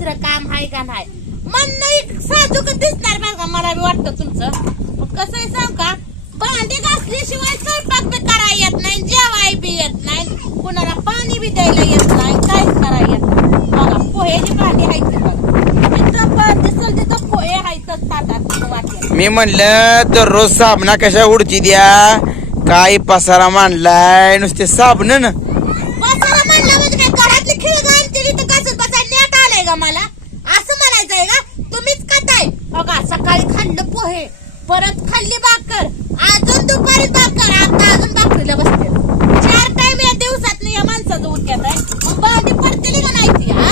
दुसरं काम आहे का नाही? म्हणणं साजूक दिसणार बरं का मला वाटतं तुमचं. कसं आहे सांग का? भांडी घासल्याशिवाय स्वयंपाक बी करा येत नाही जेवाय बी येत नाही कुणाला पाणी बी द्यायला येत नाही काहीच करा येत बघा पोह्याची भांडी आहे ते बघा दिसल तिथं पोहे आहेतच ताटात वाटलं मी म्हणलं दररोज साबणा कशा उडची द्या? काही पसारा मांडलाय नुसते साबण ना बसायला म्हणलं म्हणजे काय घरातली खिळग आणते तिथं कसं बसायला नेट आलंय का मला असं म्हणायचंय का तुम्हीच खाताय बघा सकाळी खाल्लं पोहे परत खाल्ली भाकर अजून दुपारी भाकर आता अजून भाकरीला बसते चार टाइम या दिवसात या माणसाचं उठ्यात आहे मग भांडी पडते का नाही ती हा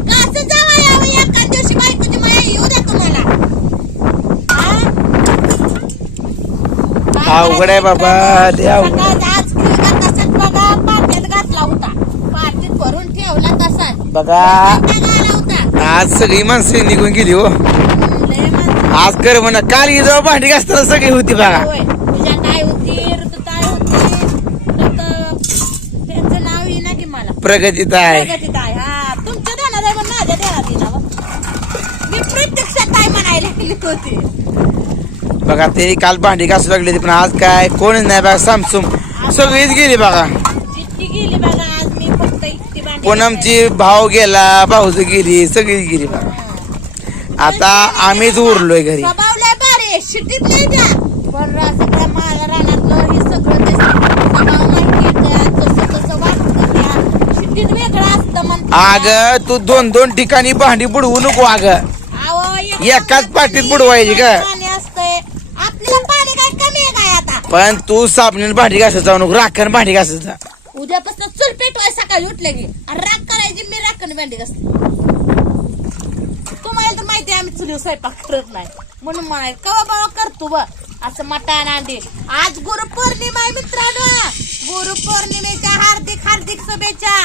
कसं जावं यावं एका दिवशी बायकोची माया येऊ द्या तुम्हाला हा? काय अवघड आहे बाबा, लय अवघड. आज तसाच बघा पाट्यात घातला होता. पाटीत भरून ठेवला तसाच बघा. घाला होता. आज सगळी माणसं निघून गेली हो. लय माणसं. आज कर म्हणा काल जेव्हा भांडी घासताना सगळी होती बघा. होय. तुझ्या ताई होती त्यांचं नाव येईना की मला. प्रगतीत आहे प्रगती ताई हा. तुमच्या आहे पण माझ्या बा. मी प्रत्यक्ष ताई म्हणायला लागली होती. बघा ते काल भांडी घासू लागली होती पण आज काय? कोणच नाही बघा सामसूम सगळीच गेली बघा. पूनमची भाव गेला भाऊज गेली सगळीच गेली बघा. आता आम्हीच उरलोय घरी. अग तू दोन दोन ठिकाणी भांडी बुडवू नको अग. एकाच पाटीत बुडवायची का? पाणी असतंय आपल्याला पाणी काय कमी आहे काय आता पण तू साबणीने भांडी घासत जाऊ नको राखण भांडी घासत जा. उद्यापासून चूल पेटवाय सकाळी उठले की आणि राख करायची मी राखण भांडी घासते. तुम्हाला तर माहिती आहे आम्ही चुलीवर स्वयंपाक करत नाही. म्हणून म्हणायचं कवा बाबा करतो ब. असं मटान अंडी आज गुरुपौर्णिमा आहे मित्रांनो. गुरुपौर्णिमेच्या हार्दिक हार्दिक शुभेच्छा.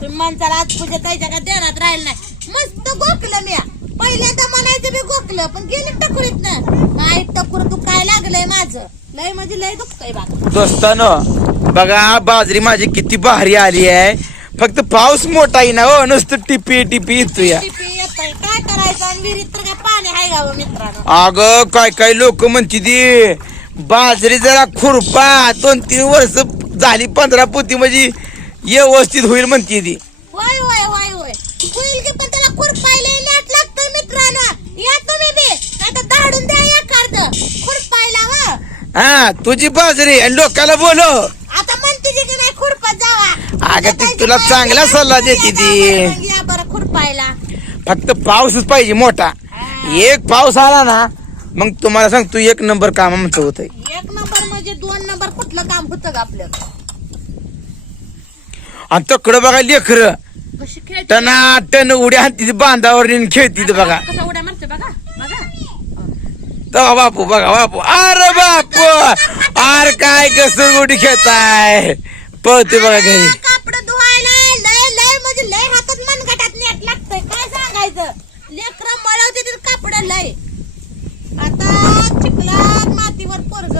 तुम्ही माणसाला आज पूजा त्याच्या का देण्यात राहिलं नाही. मस्त गोखलं मी. पहिल्यांदा म्हणायचं मी गोखलं पण गेले टकुरीत ना नाही टकुर काय लागलंय माझं. लय म्हणजे लय दुखतंय बाबा दोस्तानो बघा बाजरी माझी किती भारी आली आहे. फक्त पाऊस मोठा आहे ना हो नुसतं टिपी टिपी येतोय. टिपी येतंय. काय करायचं? आणि विहिरीत तर काय पाणी आहे का हो मित्रांनो? अग काय काय लोक म्हणते ती बाजरी जरा खुरपा दोन तीन वर्ष झाली पंधरा पोती म्हणजे व्यवस्थित होईल म्हणते ती होय होय होय होय होईल की पण त्याला खुरपायला लाट लागतं मित्रांनो या तुम्ही बी नाही तर दाडून द्या या कार्ड खुरपायला वा हा तुझी बाजरी आणि लोकाला बोलो आता म्हणते ती की नाही खुरपत जावा. अगं ती तुला चांगला सल्ला देते ती. मग या बरं खुरपायला. फक्त पाऊसच पाहिजे मोठा. एक पाऊस आला ना मग तुम्हाला सांगतो एक नंबर काम आमचं होतंय. एक नंबर म्हणजे दोन नंबर कुठलं काम होतं का आपलं? आणि तकडं बघा लेकर. कशी खेळते? टना टन उड्या हाती बांधावर नेऊन खेळती बघा. कसं उड्या मारते बघा बघा. तेव्हा बापू बघा बापू. अरे बापू अरे काय कसं उडी खेळताय? पळते बघा घरी. कापड धुवायला लय लय म्हणजे लय हातात मनगटात नेट लागतंय. काय सांगायचं? लेकर मळवते तर कापड लय. आता चिखलात मातीवर पोरग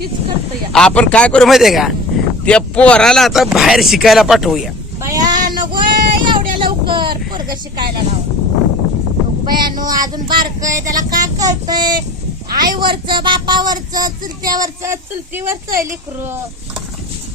हीच करतोय. आपण काय करू माहितीये का? त्या पोराला आता बाहेर शिकायला पाठवूया. बया नको एवढ्या लवकर. पोरग शिकायला लाव. बयानो अजून बारकय त्याला काय कळतंय? आईवरच बापावरच चुलत्यावरच चुलतीवरच लेकरू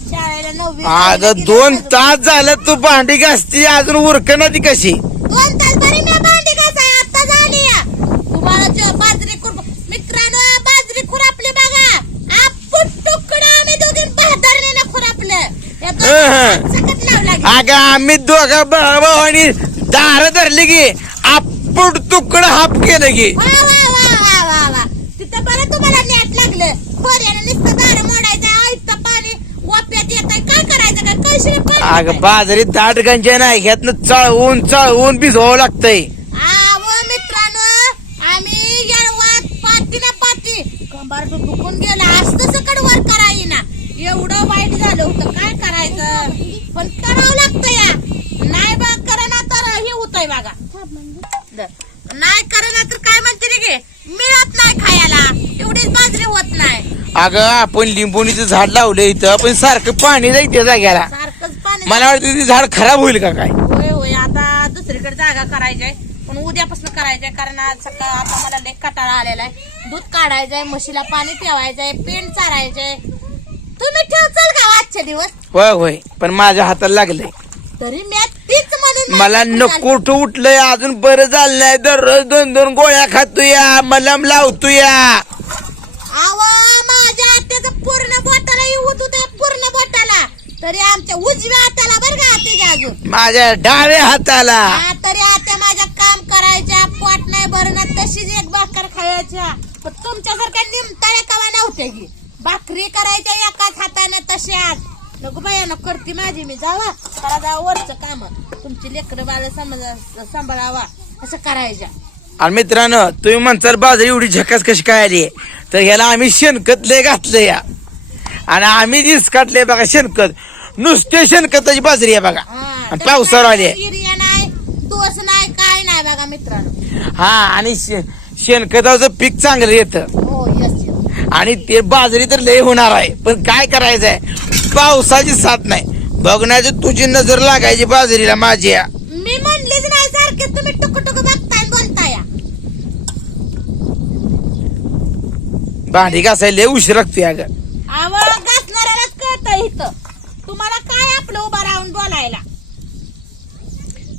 शाळेला नववी अगं दोन तास झालं तू भांडी घासती अजून उरक ना ती कशी दोन तास बरी मी भांडी घासाय आता झाली या. तुम्हाला जे बाजरी खुर मित्रांनो बाजरी खुरापली बघा आपण तुकडा आम्ही दोघे बहादरने खुरापलं या अहं. दोघांना सकट लावला की. अगं आम्ही दोघा भावानी दार धरली की आपण तुकडं हाप केलं की वा वा बरं तुम्हाला नेट लागलं. खोऱ्यानं नुसतं दार मोडायचं आयतं पाणी वाप्यात येत काय करायचं काय कळशी अगं बाजारी दाट गंजा नाही. ह्यातनं चळवून चळवून भिजवावं लागतंय. आव मित्रांनो आम्ही येळवात पाती ना पाती. कंबार दुखून गेला. असतं सकड वर कराई ना एवढं वाईट झालं होतं. काय करायचं? पण करावं लागतं या. नाही बा करा तर हे होतंय बघा. नाही करा तर काय म्हणते रे गे? मिळत नाही खायला. एवढीच बाजरी होत नाही. अगं आपण लिंबोणीचं झाड लावलं इथं पण सारखं पाणी जाईल त्या जाग्याला सारखंच पाणी मला वाटतं ते झाड खराब होईल का काय? होय होय आता दुसरीकडे जागा करायच्या पण उद्यापासून करायचंय कारण आज सकाळ आता मला लय कटाळा आलेला आहे. दूध काढायचंय म्हशीला पाणी ठेवायचंय पेंट चारायचंय. तुम्ही ठेवचाल का आजचे दिवस? होय होय पण माझ्या हाताला लागलंय. तरी मी तीच म्हणून मला माझी नको उठ उठलंय अजून बरं झालंय दररोज दोन दोन गोळ्या खातोया मलम लावतोया. आवा माझ्या आत्याचं पूर्ण बोटाला येऊत होतं पूर्ण बोटाला. तरी आमच्या उजव्या हाताला बरं का आत्याच्या अजून? माझ्या डाव्या हाताला. हा, तरी आत्या माझ्या काम करायच्या पोट नाही भरणार तशीच एक भाकर खायच्या. पण तुमच्यासारख्या निमताळ्या कवा नव्हत्या की? भाकरी करायच्या एकाच हाताने तशाच नको बाया नको करते माझी मी. जावा करा जावा वरचं काम. तुमची लेकरं बाळ समज सांभाळावा असं करायच्या. आणि मित्रांनो तुम्ही म्हणताल बाजरी एवढी झकास कशी काय आली? तर ह्याला आम्ही शेणखत लय घातलं या. आणि आम्ही दिस काढले बघा शेणखत. नुसते शेणखताची बाजरी आहे बघा. आणि पावसावर आली युरिया नाही दोस नाही काय नाही बघा मित्रांनो. हा आणि शे- शेणखताचं पीक चांगलं येतं. हो यस आणि ते बाजरी तर लय होणार आहे. पण काय करायचंय? पावसाची साथ नाही. बघण्याची तुझी नजर लागायची बाजरीला माझ्या मी म्हणलीच नाही सारखे तुम्ही टुक टुक भांडी घासायला उशीर लागतोय अगं. घासणाऱ्यालाच कळतं इथं. तुम्हाला काय आपलं उभा राहून बोलायला?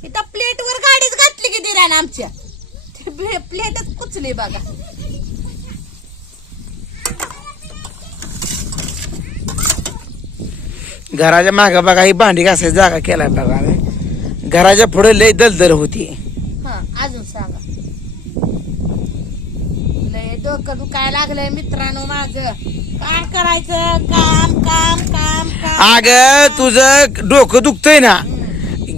इथं प्लेट वर गाडीच घातली की दिरान आमच्या. प्लेटच कुचली बघा. घराच्या मागं बघा ही भांडी घासायची जागा केलाय बघा. आम्ही घराच्या पुढे लय दलदल होती. हा अजून सांगा लय डोकं दुखायला लागलंय मित्रांनो माझं. काय करायचं? काम काम काम काम. अग तुझं डोकं दुखतंय ना.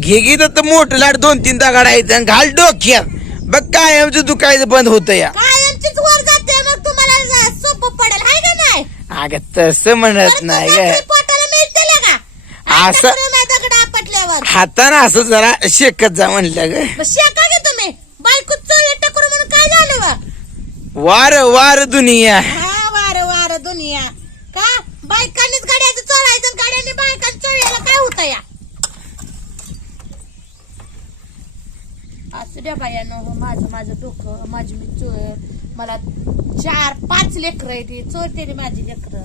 घे घे तर मोठं लाट दोन तीन दगड आहेत आणि घाल डोक्यात. बघ काय आमचं दुखायचं बंद होतं या. काय आमचीच वर जाते मग तुम्हाला ज- सोपं पडेल हाय का नाही? अग तसं म्हणत नाही ग. पोटाला मिळते का? असं- दगड आपटल्यावर? हातानं असं जरा शेकत जा म्हणलं ग. शेका घे तुम्ही बायको चोळी टकरू म्हणून काय झालं वा वार वार दुनिया. हा वार वार दुनिया. का? बायकांनीच गाड्याचं चोळायचं आणि गाड्यांनी बायकांनी चोळायला काय होतं या? असू द्या बायानो माझं माझं डोकं माझी मी चोळ मला चार पाच लेकर आहे ती चोरते रे माझी लेकर.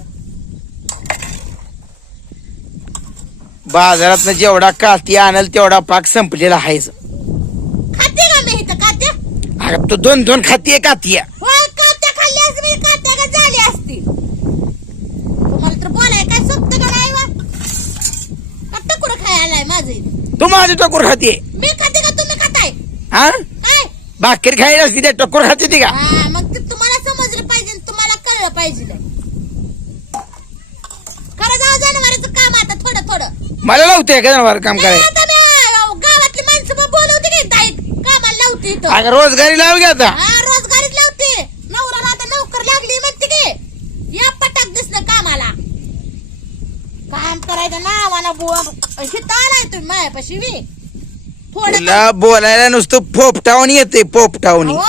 बाजारात जेवढा काती आणल तेवढा पाक संपलेला आहेच. खाते का मी इथं? खाते? अगं तू दोन दोन कातीया होय कात्या खाल्ल्यास मी कात्या का झाली असती तुम्हाला तर बोलाय काय सोपत का नाही वा का टकुरं खायलाय माझं इथं? तू माझी टकोर खातीये. मी खाते का? तुम्ही खाताय? हा काय? भाकरी खायला असती त्या टकोर खाते ती का? हा मग ते तुम्हाला समजलं पाहिजे आणि तुम्हाला कळलं पाहिजे. खरं जाऊ जनावरांचं काम आता थोडं थोडं. मला लावते का जनावर काम नाही, करायला? आता मी, अं, गावातली माणसं मग बोलवते की ताई? कामाला लावते इथं. अगं रोजगारी लाव घ्या आता. हा रोजगारीत लावते नवराला आता नोकर लागली म्हणते की या पटाक दिसलं कामाला काम करायचं नावाला बुवा हिथं आलाय तुम्ही मायापाशी थोडं तुला बोलायला नुसतं पोपटावून येते पोपटावून हो